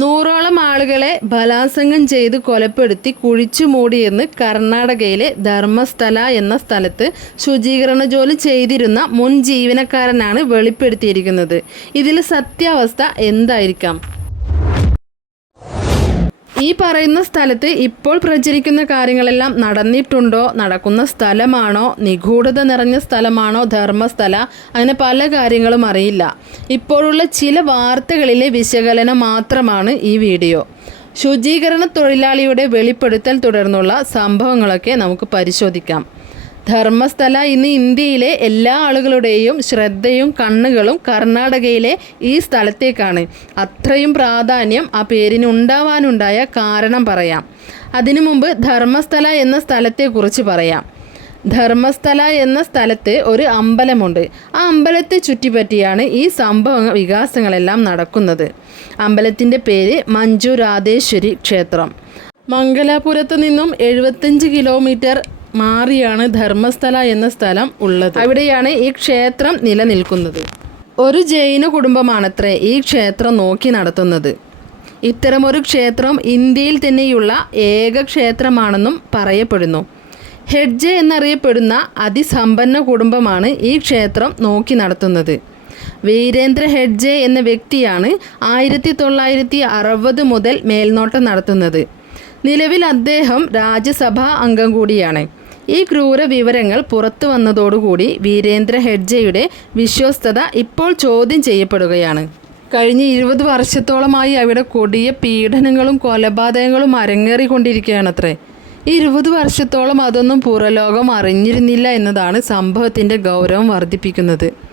നൂറോളം ആളുകളെ ബലാത്സംഗം ചെയ്ത് കൊലപ്പെടുത്തി കുഴിച്ചു മൂടിയെന്ന് കർണാടകയിലെ ധർമ്മസ്ഥല എന്ന സ്ഥലത്ത് ശുചീകരണ ജോലി ചെയ്തിരുന്ന മുൻ ജീവനക്കാരനാണ് വെളിപ്പെടുത്തിയിരിക്കുന്നത്. ഇതിൽ സത്യാവസ്ഥ എന്തായിരിക്കാം? ഈ പറയുന്ന സ്ഥലത്ത് ഇപ്പോൾ പ്രചരിക്കുന്ന കാര്യങ്ങളെല്ലാം നടന്നിട്ടുണ്ടോ? നടക്കുന്ന സ്ഥലമാണോ? നിഗൂഢത നിറഞ്ഞ സ്ഥലമാണോ? ധർമ്മസ്ഥല? അങ്ങനെ പല കാര്യങ്ങളും അറിയില്ല. ഇപ്പോഴുള്ള ചില വാർത്തകളിലെ വിശകലനം മാത്രമാണ് ഈ വീഡിയോ. ശുചീകരണ തൊഴിലാളിയുടെ വെളിപ്പെടുത്തൽ തുടർന്നുള്ള സംഭവങ്ങളൊക്കെ നമുക്ക് പരിശോധിക്കാം. ധർമ്മസ്ഥല ഇന്ന് ഇന്ത്യയിലെ എല്ലാ ആളുകളുടെയും ശ്രദ്ധയും കണ്ണുകളും കർണാടകയിലെ ഈ സ്ഥലത്തേക്കാണ്. അത്രയും പ്രാധാന്യം ആ പേരിന് ഉണ്ടാവാനുണ്ടായ കാരണം പറയാം. അതിനു മുമ്പ് ധർമ്മസ്ഥല എന്ന സ്ഥലത്തെക്കുറിച്ച് പറയാം. ധർമ്മസ്ഥല എന്ന സ്ഥലത്ത് ഒരു അമ്പലമുണ്ട്. ആ അമ്പലത്തെ ചുറ്റിപ്പറ്റിയാണ് ഈ സംഭവ വികാസങ്ങളെല്ലാം നടക്കുന്നത്. അമ്പലത്തിന്റെ പേര് മഞ്ജു രാധേശ്വരി ക്ഷേത്രം. മംഗലാപുരത്ത് നിന്നും എഴുപത്തഞ്ച് കിലോമീറ്റർ മാറിയാണ് ധർമ്മസ്ഥല എന്ന സ്ഥലം ഉള്ളത്. അവിടെയാണ് ഈ ക്ഷേത്രം നിലനിൽക്കുന്നത്. ഒരു ജൈന കുടുംബമാണത്രേ ഈ ക്ഷേത്രം നോക്കി നടത്തുന്നത്. ഇത്തരമൊരു ക്ഷേത്രം ഇന്ത്യയിൽ തന്നെയുള്ള ഏക ക്ഷേത്രമാണെന്നും പറയപ്പെടുന്നു. ഹെഡ്ജ എന്നറിയപ്പെടുന്ന അതിസമ്പന്ന കുടുംബമാണ് ഈ ക്ഷേത്രം നോക്കി നടത്തുന്നത്. വീരേന്ദ്ര ഹെഡ്ജെ എന്ന വ്യക്തിയാണ് ആയിരത്തി തൊള്ളായിരത്തി അറുപത് മുതൽ മേൽനോട്ടം നടത്തുന്നത്. നിലവിൽ അദ്ദേഹം രാജ്യസഭാ അംഗം കൂടിയാണ്. ഈ ക്രൂര വിവരങ്ങൾ പുറത്തു വന്നതോടുകൂടി വീരേന്ദ്ര ഹെഡ്ജയുടെ വിശ്വസ്തത ഇപ്പോൾ ചോദ്യം ചെയ്യപ്പെടുകയാണ്. കഴിഞ്ഞ ഇരുപത് വർഷത്തോളമായി അവിടെ കൊടിയ പീഡനങ്ങളും കൊലപാതകങ്ങളും അരങ്ങേറിക്കൊണ്ടിരിക്കുകയാണത്രേ. ഇരുപത് വർഷത്തോളം അതൊന്നും പുറലോകം അറിഞ്ഞിരുന്നില്ല എന്നതാണ് സംഭവത്തിന്റെ ഗൗരവം വർദ്ധിപ്പിക്കുന്നത്.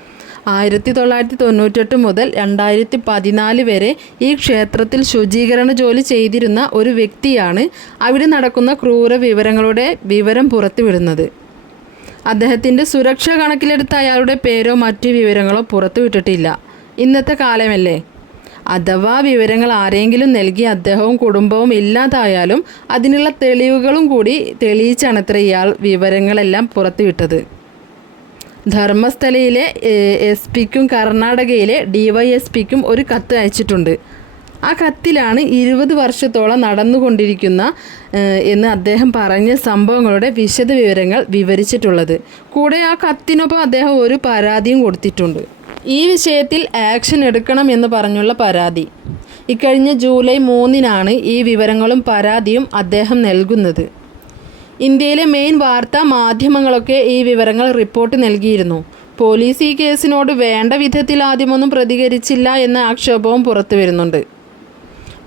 ആയിരത്തി തൊള്ളായിരത്തി തൊണ്ണൂറ്റെട്ട് മുതൽ രണ്ടായിരത്തി പതിനാല് വരെ ഈ ക്ഷേത്രത്തിൽ ശുചീകരണ ജോലി ചെയ്തിരുന്ന ഒരു വ്യക്തിയാണ് അവിടെ നടക്കുന്ന ക്രൂര വിവരങ്ങളുടെ വിവരം പുറത്തുവിടുന്നത്. അദ്ദേഹത്തിന്റെ സുരക്ഷ കണക്കിലെടുത്ത് അയാളുടെ പേരോ മറ്റു വിവരങ്ങളോ പുറത്തുവിട്ടിട്ടില്ല. ഇന്നത്തെ കാലമല്ലേ? അഥവാ വിവരങ്ങൾ ആരെങ്കിലും നൽകി അദ്ദേഹവും കുടുംബവും ഇല്ലാതായാലും അതിനുള്ള തെളിവുകളും കൂടി തെളിയിച്ചാണത്ര ഇയാൾ വിവരങ്ങളെല്ലാം പുറത്തുവിട്ടത്. ധർമ്മസ്ഥലയിലെ എസ് പിക്കും കർണാടകയിലെ ഡി വൈ എസ് പിക്കും ഒരു കത്ത് അയച്ചിട്ടുണ്ട്. ആ കത്തിലാണ് ഇരുപത് വർഷത്തോളം നടന്നുകൊണ്ടിരിക്കുന്ന എന്ന് അദ്ദേഹം പറഞ്ഞ സംഭവങ്ങളുടെ വിശദ വിവരങ്ങൾ വിവരിച്ചിട്ടുള്ളത്. കൂടെ ആ കത്തിനൊപ്പം അദ്ദേഹം ഒരു പരാതിയും കൊടുത്തിട്ടുണ്ട്. ഈ വിഷയത്തിൽ ആക്ഷൻ എടുക്കണം എന്ന് പറഞ്ഞുള്ള പരാതി. ഇക്കഴിഞ്ഞ ജൂലൈ മൂന്നിനാണ് ഈ വിവരങ്ങളും പരാതിയും അദ്ദേഹം നൽകുന്നത്. ഇന്ത്യയിലെ മെയിൻ വാർത്താ മാധ്യമങ്ങളൊക്കെ ഈ വിവരങ്ങൾ റിപ്പോർട്ട് നൽകിയിരുന്നു. പോലീസ് ഈ കേസിനോട് വേണ്ട വിധത്തിൽ ആദ്യമൊന്നും പ്രതികരിച്ചില്ല എന്ന ആക്ഷേപവും പുറത്തു വരുന്നുണ്ട്.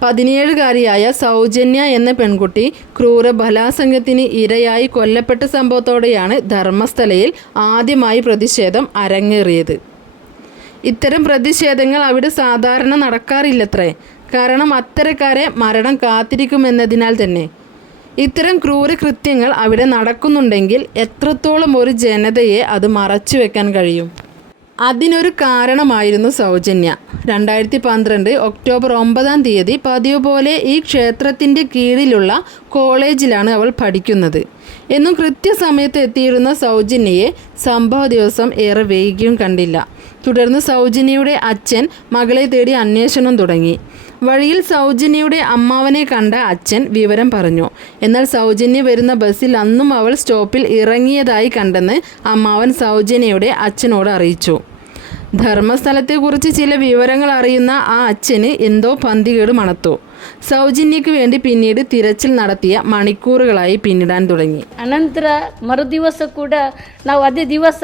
പതിനേഴുകാരിയായ സൗജന്യ എന്ന പെൺകുട്ടി ക്രൂര ബലാസംഗത്തിന് ഇരയായി കൊല്ലപ്പെട്ട സംഭവത്തോടെയാണ് ധർമ്മസ്ഥലയിൽ ആദ്യമായി പ്രതിഷേധം അരങ്ങേറിയത്. ഇത്തരം പ്രതിഷേധങ്ങൾ അവിടെ സാധാരണ നടക്കാറില്ലത്രേ. കാരണം അത്തരക്കാരെ മരണം കാത്തിരിക്കുമെന്നതിനാൽ തന്നെ. ഇത്തരം ക്രൂരകൃത്യങ്ങൾ അവിടെ നടക്കുന്നുണ്ടെങ്കിൽ എത്രത്തോളം ഒരു ജനതയെ അത് മറച്ചു വെക്കാൻ കഴിയും? അതിനൊരു കാരണമായിരുന്നു സൗജന്യ. രണ്ടായിരത്തി പന്ത്രണ്ട് ഒക്ടോബർ ഒമ്പതാം തീയതി പതിവ് പോലെ ഈ ക്ഷേത്രത്തിന്റെ കീഴിലുള്ള കോളേജിലാണ് അവൾ പഠിക്കുന്നത്. എന്നും കൃത്യസമയത്ത് എത്തിയിരുന്ന സൗജന്യയെ സംഭവ ദിവസം ഏറെ വൈകിയും കണ്ടില്ല. തുടർന്ന് സൗജന്യയുടെ അച്ഛൻ മകളെ തേടി അന്വേഷണം തുടങ്ങി. വഴിയിൽ സൗജന്യയുടെ അമ്മാവനെ കണ്ട അച്ഛൻ വിവരം പറഞ്ഞു. എന്നാൽ സൗജന്യ വരുന്ന ബസ്സിൽ അന്നും അവൾ സ്റ്റോപ്പിൽ ഇറങ്ങിയതായി കണ്ടെന്ന് അമ്മാവൻ സൗജന്യയുടെ അച്ഛനോട് അറിയിച്ചു. ധർമ്മസ്ഥലത്തെക്കുറിച്ച് ചില വിവരങ്ങൾ അറിയുന്ന ആ അച്ഛന് എന്തോ പന്തികേട് മണത്തു സൗജന്യക്ക് വേണ്ടി പിന്നീട് തിരച്ചിൽ നടത്തിയ മണിക്കൂറുകളായി പിന്നിടാൻ തുടങ്ങി ಅನಂತರ ಮರುದಿವಸ ಕೂಡ ನಾವು ಅದೇ ದಿವಸ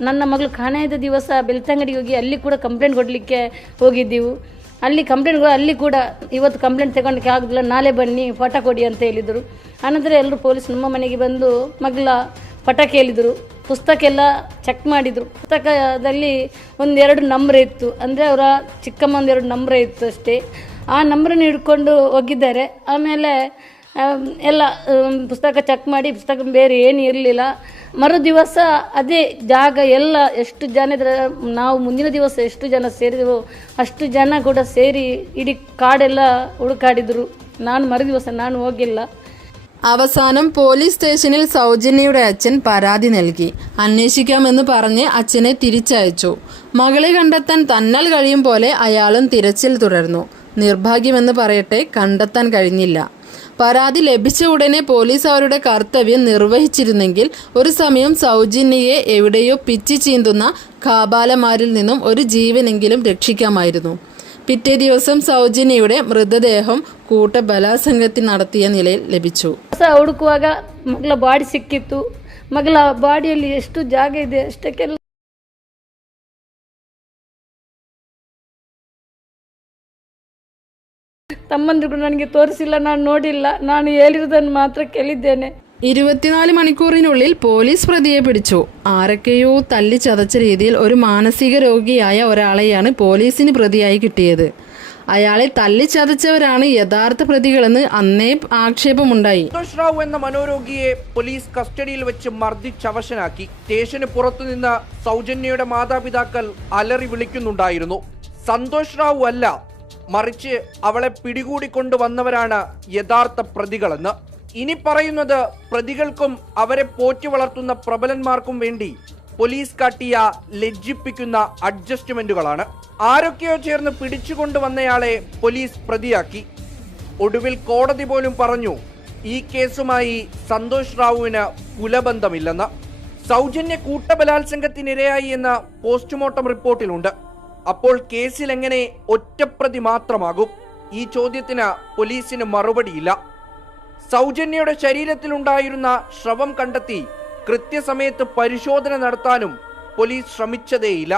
ನನ್ನ ಮಗಳು ಕಾಣೆಯದ ದಿವಸ ಬೆಳ್ತಂಗಡಿಗೆ ಹೋಗಿ ಅಲ್ಲಿ ಕೂಡ ಕಂಪ್ಲೇಂಟ್ ಕೊಡಲಿಕ್ಕೆ ಹೋಗಿದ್ದೆವು ಅಲ್ಲಿ ಕಂಪ್ಲೇಂಟ್ ಅಲ್ಲಿ ಕೂಡ ಇವತ್ತು ಕಂಪ್ಲೇಂಟ್ ತಗೊಳಕ್ಕೆ ಆಗೋದಿಲ್ಲ ನಾಳೆ ಬನ್ನಿ ಪಟ ಕೊಡಿ ಅಂತ ಹೇಳಿದರು ಆನಂತರ ಎಲ್ಲರೂ ಪೊಲೀಸ್ ನಮ್ಮ ಮನೆಗೆ ಬಂದು ಮಗಳ ಪಟ ಕೇಳಿದರು ಪುಸ್ತಕ ಎಲ್ಲ ಚೆಕ್ ಮಾಡಿದರು. ಪುಸ್ತಕದಲ್ಲಿ ಒಂದೆರಡು ನಂಬರ್ ಇತ್ತು. ಅಂದರೆ ಅವರ ಚಿಕ್ಕಮ್ಮ ಒಂದೆರಡು ನಂಬರ್ ಇತ್ತು ಅಷ್ಟೇ. ಆ ನಂಬರನ್ನು ಹಿಡ್ಕೊಂಡು ಹೋಗಿದ್ದಾರೆ. ಆಮೇಲೆ ಎಲ್ಲ ಪುಸ್ತಕ ಚೆಕ್ ಮಾಡಿ, ಪುಸ್ತಕ ಬೇರೆ ಏನು ಇರಲಿಲ್ಲ. ಮರು ದಿವಸ ಅದೇ ಜಾಗ ಎಲ್ಲ ಎಷ್ಟು ಜನ ಇದ್ರೆ, ನಾವು ಮುಂದಿನ ದಿವಸ ಎಷ್ಟು ಜನ ಸೇರಿದೆವು ಅಷ್ಟು ಜನ ಕೂಡ ಸೇರಿ, ಇಡೀ ಕಾಡೆಲ್ಲ ಹುಡುಕಾಡಿದರು. ನಾನು ಮರು ದಿವಸ ನಾನು ಹೋಗಿಲ್ಲ. അവസാനം പോലീസ് സ്റ്റേഷനിൽ സൗജന്യയുടെ അച്ഛൻ പരാതി നൽകി. അന്വേഷിക്കാമെന്ന് പറഞ്ഞ് അച്ഛനെ തിരിച്ചയച്ചു. മകളെ കണ്ടെത്താൻ തന്നാൽ കഴിയും പോലെ അയാളും തിരച്ചിൽ തുടർന്നു. നിർഭാഗ്യമെന്ന് പറയട്ടെ കണ്ടെത്താൻ കഴിഞ്ഞില്ല. പരാതി ലഭിച്ച ഉടനെ പോലീസ് അവരുടെ കർത്തവ്യം നിർവഹിച്ചിരുന്നെങ്കിൽ ഒരു സമയം സൗജന്യയെ എവിടെയോ പിച്ചി ചീന്തുന്ന കാബാലമാരിൽ നിന്നും ഒരു ജീവനെങ്കിലും രക്ഷിക്കാമായിരുന്നു. പിറ്റേ ദിവസം സൗജന്യയുടെ മൃതദേഹം കൂട്ടബലാസംഗത്തിൽ നടത്തിയ നിലയിൽ ലഭിച്ചു. ಹುಡುಕುವಾಗ ಮಗಳ ಬಾಡಿ ಸಿಕ್ಕಿತ್ತು ಮಗಳ ಬಾಡಿಯಲ್ಲಿ ಎಷ್ಟು ಜಾಗ ಇದೆ ಅಷ್ಟಕ್ಕೆಲ್ಲ ತಮ್ಮಂದಿರು ನನಗೆ ತೋರಿಸಿಲ್ಲ ನಾನು ನೋಡಿಲ್ಲ ನಾನು ಹೇಳಿರೋದನ್ನು ಮಾತ್ರ ಕೇಳಿದ್ದೇನೆ ഇരുപത്തിനാല് മണിക്കൂറിനുള്ളിൽ പോലീസ് പ്രതിയെ പിടിച്ചു. ആരൊക്കെയോ തല്ലി ചതച്ച രീതിയിൽ ഒരു മാനസിക രോഗിയായ ഒരാളെയാണ് പോലീസിന് പ്രതിയായി കിട്ടിയത്. അയാളെ തല്ലി ചതച്ചവരാണ് യഥാർത്ഥ പ്രതികളെന്ന് അന്നേ ആക്ഷേപമുണ്ടായി. സന്തോഷ് റാവു എന്ന മനോരോഗിയെ പോലീസ് കസ്റ്റഡിയിൽ വെച്ച് മർദ്ദിച്ചവശനാക്കി. സ്റ്റേഷന് പുറത്തുനിന്ന് സൗജന്യയുടെ മാതാപിതാക്കൾ അലറി വിളിക്കുന്നുണ്ടായിരുന്നു. സന്തോഷ് റാവു അല്ല മറിച്ച് അവളെ പിടികൂടി കൊണ്ടുവന്നവരാണ് യഥാർത്ഥ പ്രതികളെന്ന്. ഇനി പറയുന്നത് പ്രതികൾക്കും അവരെ പോറ്റി വളർത്തുന്ന പ്രബലന്മാർക്കും വേണ്ടി പോലീസ് കാട്ടിയ ലജ്ജിപ്പിക്കുന്ന അഡ്ജസ്റ്റ്മെന്റുകളാണ്. ആരൊക്കെയോ ചേർന്ന് പിടിച്ചുകൊണ്ടുവന്നയാളെ പോലീസ് പ്രതിയാക്കി. ഒടുവിൽ കോടതി പോലും പറഞ്ഞു ഈ കേസുമായി സന്തോഷ് റാവുവിന് കുലബന്ധമില്ലെന്ന്. സൗജന്യ കൂട്ടബലാത്സംഗത്തിനിരയായി എന്ന പോസ്റ്റ്മോർട്ടം റിപ്പോർട്ടിലുണ്ട്. അപ്പോൾ കേസിൽ എങ്ങനെ ഒറ്റപ്രതി മാത്രമാകും? ഈ ചോദ്യത്തിന് പോലീസിന് മറുപടിയില്ല. സൗജന്യയുടെ ശരീരത്തിലുണ്ടായിരുന്ന ശ്രവം കണ്ടെത്തി കൃത്യസമയത്ത് പരിശോധന നടത്താനും പോലീസ് ശ്രമിച്ചതേയില്ല.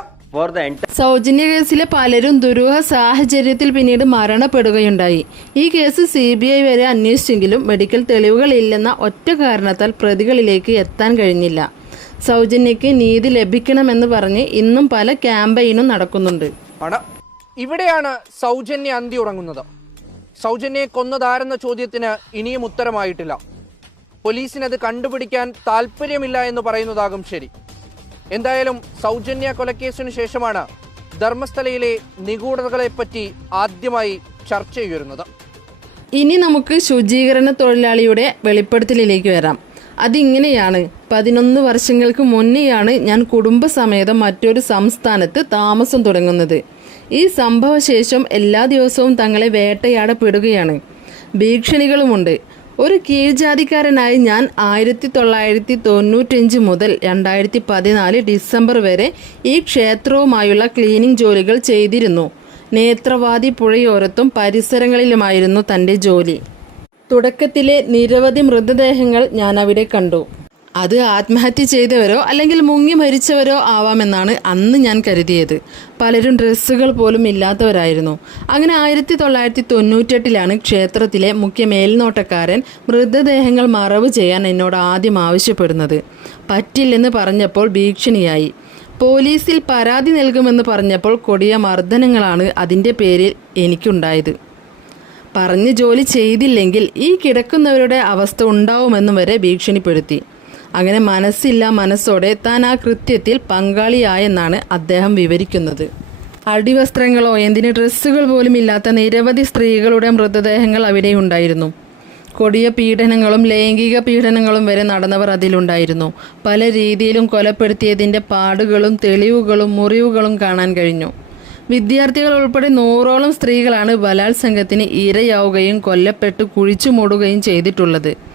സൗജന്യ കേസിലെ പലരും ദുരൂഹ സാഹചര്യത്തിൽ പിന്നീട് മരണപ്പെടുകയുണ്ടായി. ഈ കേസ് സി ബി ഐ വരെ അന്വേഷിച്ചെങ്കിലും മെഡിക്കൽ തെളിവുകളില്ലെന്ന ഒറ്റ കാരണത്താൽ പ്രതികളിലേക്ക് എത്താൻ കഴിഞ്ഞില്ല. സൗജന്യക്ക് നീതി ലഭിക്കണമെന്ന് പറഞ്ഞ് ഇന്നും പല ക്യാമ്പയിനും നടക്കുന്നുണ്ട്. ഇവിടെയാണ് സൗജന്യ അന്തി ഉറങ്ങുന്നത്. സൗജന്യയെ കൊന്നതാരെന്ന ചോദ്യത്തിന് ഇനിയും ഉത്തരമായിട്ടില്ല. പോലീസിനത് കണ്ടുപിടിക്കാൻ താല്പര്യമില്ല എന്ന് പറയുന്നതാകും ശരി. എന്തായാലും സൗജന്യ കൊലക്കേസിനു ശേഷമാണ് ധർമ്മസ്ഥലയിലെ നിഗൂഢതകളെപ്പറ്റി ആദ്യമായി ചർച്ച ചെയ്യുന്നത് ഇനി നമുക്ക് ശുചീകരണ തൊഴിലാളിയുടെ വെളിപ്പെടുത്തലിലേക്ക് വരാം. അതിങ്ങനെയാണ് പതിനൊന്ന് വർഷങ്ങൾക്ക് മുന്നെയാണ് ഞാൻ കുടുംബസമേതം മറ്റൊരു സംസ്ഥാനത്ത് താമസം തുടങ്ങുന്നത്. ഈ സംഭവശേഷം എല്ലാ ദിവസവും തങ്ങളെ വേട്ടയാടപ്പെടുകയാണ്. ഭീഷണികളുമുണ്ട്. ഒരു കീഴ്ജാതിക്കാരനായി ഞാൻ ആയിരത്തി തൊള്ളായിരത്തി തൊണ്ണൂറ്റഞ്ച് മുതൽ രണ്ടായിരത്തി പതിനാല് ഡിസംബർ വരെ ഈ ക്ഷേത്രവുമായുള്ള ക്ലീനിങ് ജോലികൾ ചെയ്തിരുന്നു. നേത്രവാദി പുഴയോരത്തും പരിസരങ്ങളിലുമായിരുന്നു തന്റെ ജോലി. തുടക്കത്തിലെ നിരവധി മൃതദേഹങ്ങൾ ഞാൻ അവിടെ കണ്ടു. അത് ആത്മഹത്യ ചെയ്തവരോ അല്ലെങ്കിൽ മുങ്ങി മരിച്ചവരോ ആവാമെന്നാണ് അന്ന് ഞാൻ കരുതിയത്. പലരും ഡ്രസ്സുകൾ പോലും ഇല്ലാത്തവരായിരുന്നു. അങ്ങനെ ആയിരത്തി തൊള്ളായിരത്തി തൊണ്ണൂറ്റെട്ടിലാണ് ക്ഷേത്രത്തിലെ മുഖ്യ മേൽനോട്ടക്കാരൻ മൃതദേഹങ്ങൾ മറവ് ചെയ്യാൻ എന്നോട് ആദ്യം ആവശ്യപ്പെടുന്നത്. പറ്റില്ലെന്ന് പറഞ്ഞപ്പോൾ ഭീഷണിയായി. പോലീസിൽ പരാതി നൽകുമെന്ന് പറഞ്ഞപ്പോൾ കൊടിയ മർദ്ദനങ്ങളാണ് അതിന്റെ പേരിൽ എനിക്കുണ്ടായത്. പറഞ്ഞ് ജോലി ചെയ്തില്ലെങ്കിൽ ഈ കിടക്കുന്നവരുടെ അവസ്ഥ ഉണ്ടാവുമെന്നും വരെ ഭീഷണിപ്പെടുത്തി. അങ്ങനെ മനസ്സില്ല മനസ്സോടെ താൻ ആ കൃത്യത്തിൽ പങ്കാളിയായെന്നാണ് അദ്ദേഹം വിവരിക്കുന്നത്. അടിവസ്ത്രങ്ങളോ എന്തിന് ഡ്രസ്സുകൾ പോലും ഇല്ലാത്ത നിരവധി സ്ത്രീകളുടെ മൃതദേഹങ്ങൾ അവിടെ ഉണ്ടായിരുന്നു. കൊടിയ പീഡനങ്ങളും ലൈംഗിക പീഡനങ്ങളും വരെ നടന്നവർ അതിലുണ്ടായിരുന്നു. പല രീതിയിലും കൊലപ്പെടുത്തിയതിന്റെ പാടുകളും തെളിവുകളും മുറിവുകളും കാണാൻ കഴിഞ്ഞു. വിദ്യാർത്ഥികൾ ഉൾപ്പെടെ നൂറോളം സ്ത്രീകളാണ് ബലാത്സംഗത്തിന് ഇരയാവുകയും കൊല്ലപ്പെട്ട് കുഴിച്ചു മൂടുകയും ചെയ്തിട്ടുള്ളത്.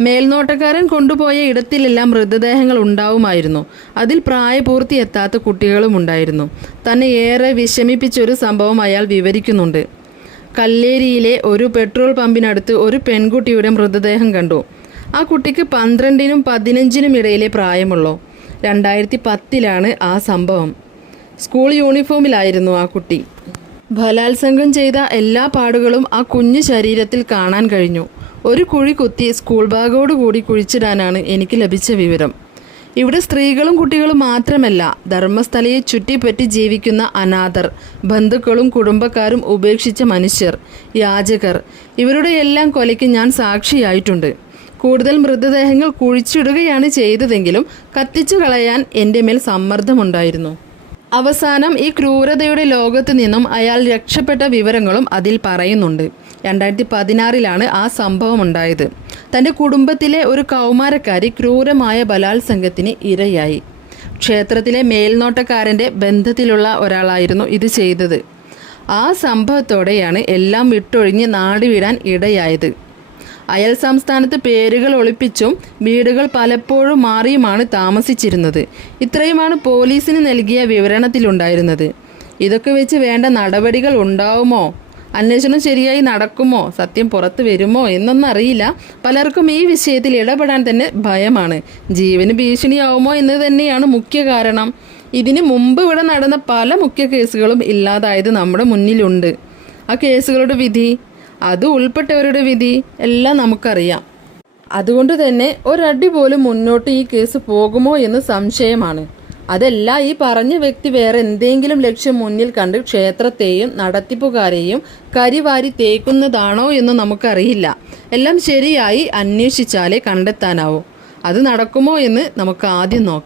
മേൽനോട്ടക്കാരൻ കൊണ്ടുപോയ ഇടത്തിലെല്ലാം മൃതദേഹങ്ങൾ ഉണ്ടാവുമായിരുന്നു. അതിൽ പ്രായപൂർത്തി എത്താത്ത കുട്ടികളും ഉണ്ടായിരുന്നു. തന്നെ ഏറെ വിഷമിപ്പിച്ചൊരു സംഭവം അയാൾ വിവരിക്കുന്നുണ്ട്. കല്ലേരിയിലെ ഒരു പെട്രോൾ പമ്പിനടുത്ത് ഒരു പെൺകുട്ടിയുടെ മൃതദേഹം കണ്ടു. ആ കുട്ടിക്ക് പന്ത്രണ്ടിനും പതിനഞ്ചിനും ഇടയിലെ പ്രായമുള്ളൂ. രണ്ടായിരത്തി പത്തിലാണ് ആ സംഭവം. സ്കൂൾ യൂണിഫോമിലായിരുന്നു ആ കുട്ടി. ബലാത്സംഗം ചെയ്ത എല്ലാ പാടുകളും ആ കുഞ്ഞു ശരീരത്തിൽ കാണാൻ കഴിഞ്ഞു. ഒരു കുഴി കുത്തി സ്കൂൾ ബാഗോട് കൂടി കുഴിച്ചിടാനാണ് എനിക്ക് ലഭിച്ച വിവരം. ഇവിടെ സ്ത്രീകളും കുട്ടികളും മാത്രമല്ല ധർമ്മസ്ഥലയെ ചുറ്റിപ്പറ്റി ജീവിക്കുന്ന അനാഥർ ബന്ധുക്കളും കുടുംബക്കാരും ഉപേക്ഷിച്ച മനുഷ്യർ യാചകർ. ഇവരുടെ എല്ലാം കൊലയ്ക്ക് ഞാൻ സാക്ഷിയായിട്ടുണ്ട്. കൂടുതൽ മൃതദേഹങ്ങൾ കുഴിച്ചിടുകയാണ് ചെയ്തതെങ്കിലും കത്തിച്ചു കളയാൻ എന്റെ മേൽ സമ്മർദ്ദമുണ്ടായിരുന്നു. അവസാനം ഈ ക്രൂരതയുടെ ലോകത്ത് നിന്നും അയാൾ രക്ഷപ്പെട്ട വിവരങ്ങളും അതിൽ പറയുന്നുണ്ട്. രണ്ടായിരത്തി പതിനാറിലാണ് ആ സംഭവം ഉണ്ടായത് തന്റെ കുടുംബത്തിലെ ഒരു കൗമാരക്കാരി ക്രൂരമായ ബലാത്സംഗത്തിന് ഇരയായി. ക്ഷേത്രത്തിലെ മേൽനോട്ടക്കാരന്റെ ബന്ധത്തിലുള്ള ഒരാളായിരുന്നു ഇത് ചെയ്തത്. ആ സംഭവത്തോടെയാണ് എല്ലാം വിട്ടൊഴിഞ്ഞ് നാടുവിടാൻ ഇടയായത്. അയൽ സംസ്ഥാനത്ത് പേരുകൾ ഒളിപ്പിച്ചും വീടുകൾ പലപ്പോഴും മാറിയുമാണ് താമസിച്ചിരുന്നത്. ഇത്രയുമാണ് പോലീസിന് നൽകിയ വിവരണത്തിലുണ്ടായിരുന്നത്. ഇതൊക്കെ വെച്ച് വേണ്ട നടപടികൾ ഉണ്ടാവുമോ? അന്വേഷണം ശരിയായി നടക്കുമോ? സത്യം പുറത്തു വരുമോ? എന്നൊന്നും അറിയില്ല. പലർക്കും ഈ വിഷയത്തിൽ ഇടപെടാൻ തന്നെ ഭയമാണ്. ജീവന് ഭീഷണിയാവുമോ എന്ന് തന്നെയാണ് മുഖ്യ കാരണം. ഇതിന് മുമ്പ് ഇവിടെ നടന്ന പല മുഖ്യ കേസുകളും ഇല്ലാതായത് നമ്മുടെ മുന്നിലുണ്ട്. ആ കേസുകളുടെ വിധി അത് ഉൾപ്പെട്ടവരുടെ വിധി എല്ലാം നമുക്കറിയാം. അതുകൊണ്ട് തന്നെ ഒരടി പോലും മുന്നോട്ട് ഈ കേസ് പോകുമോ എന്ന് സംശയമാണ്. അതല്ല ഈ പറഞ്ഞ വ്യക്തി വേറെ എന്തെങ്കിലും ലക്ഷ്യം മുന്നിൽ കണ്ട് ക്ഷേത്രത്തെയും നടത്തിപ്പുകാരെയും കരിവാരി തേക്കുന്നതാണോ എന്ന് നമുക്കറിയില്ല. എല്ലാം ശരിയായി അന്വേഷിച്ചാലേ കണ്ടെത്താനാവൂ. അത് നടക്കുമോ എന്ന് നമുക്ക് ആദ്യം നോക്കാം.